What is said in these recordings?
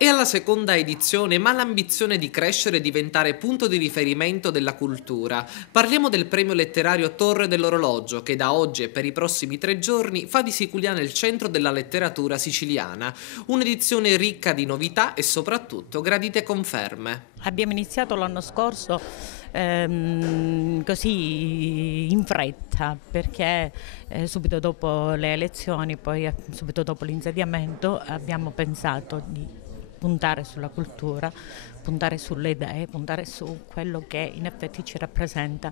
È alla seconda edizione, ma l'ambizione di crescere e diventare punto di riferimento della cultura. Parliamo del premio letterario Torre dell'Orologio, che da oggi e per i prossimi 3 giorni fa di Siculiana il centro della letteratura siciliana. Un'edizione ricca di novità e soprattutto gradite conferme. Abbiamo iniziato l'anno scorso così in fretta perché subito dopo le elezioni, poi subito dopo l'insediamento abbiamo pensato di puntare sulla cultura, puntare sulle idee, puntare su quello che in effetti ci rappresenta.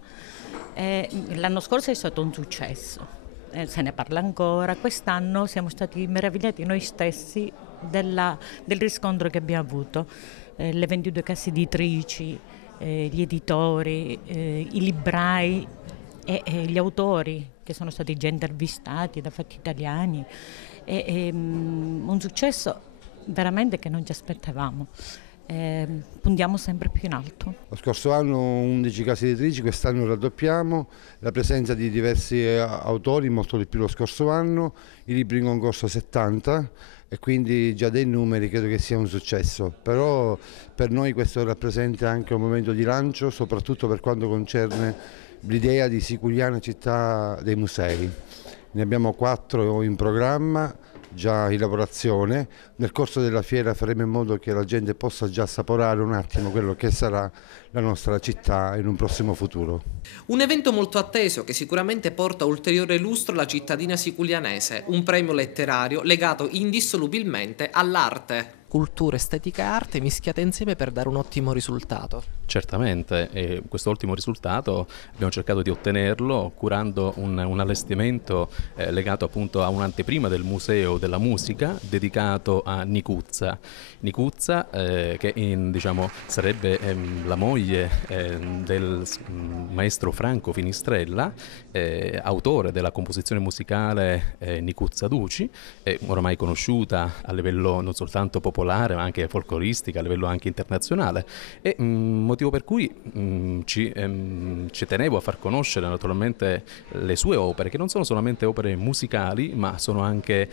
L'anno scorso è stato un successo, se ne parla ancora. Quest'anno siamo stati meravigliati noi stessi del riscontro che abbiamo avuto. Le 22 case editrici, gli editori, i librai e gli autori che sono stati già intervistati da Fatti Italiani. Un successo veramente che non ci aspettavamo. Puntiamo sempre più in alto. Lo scorso anno 11 case editrici, quest'anno raddoppiamo, la presenza di diversi autori, molto di più lo scorso anno, i libri in concorso 70 e quindi già dei numeri credo che sia un successo, però per noi questo rappresenta anche un momento di lancio, soprattutto per quanto concerne l'idea di Siculiana città dei musei. Ne abbiamo 4 in programma, già in lavorazione. Nel corso della fiera faremo in modo che la gente possa già assaporare un attimo quello che sarà la nostra città in un prossimo futuro. Un evento molto atteso che sicuramente porta ulteriore lustro alla cittadina siculianese, un premio letterario legato indissolubilmente all'arte. Cultura, estetica e arte mischiate insieme per dare un ottimo risultato. Certamente, e questo ultimo risultato abbiamo cercato di ottenerlo curando un allestimento legato appunto a un'anteprima del Museo della Musica dedicato a Nicuzza. Nicuzza che sarebbe la moglie del maestro Franco Finistrella, autore della composizione musicale Nicuzza Duci, oramai conosciuta a livello non soltanto popolare ma anche folcloristica, a livello anche internazionale, e motivo per cui ci tenevo a far conoscere naturalmente le sue opere, che non sono solamente opere musicali ma sono anche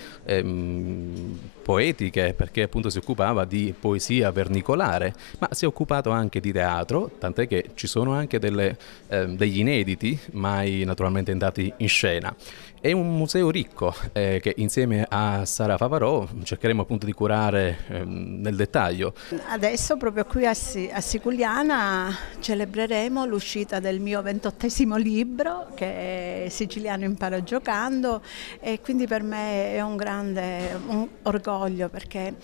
poetiche, perché appunto si occupava di poesia vernicolare, ma si è occupato anche di teatro, tant'è che ci sono anche degli inediti mai naturalmente andati in scena. È un museo ricco che insieme a Sara Favarò cercheremo appunto di curare nel dettaglio. Adesso proprio qui a Siculiana celebreremo l'uscita del mio 28° libro, che è Siciliano impara giocando, e quindi per me è un grande orgoglio, perché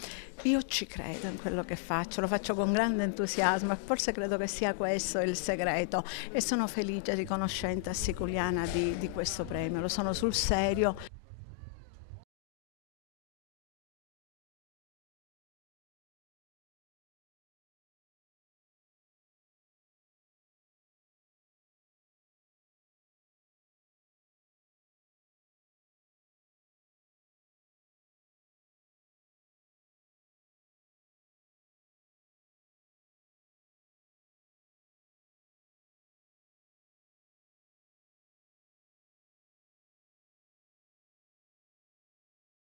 io ci credo in quello che faccio, lo faccio con grande entusiasmo e forse credo che sia questo il segreto, e sono felice e riconoscente a Siculiana di questo premio, lo sono sul serio.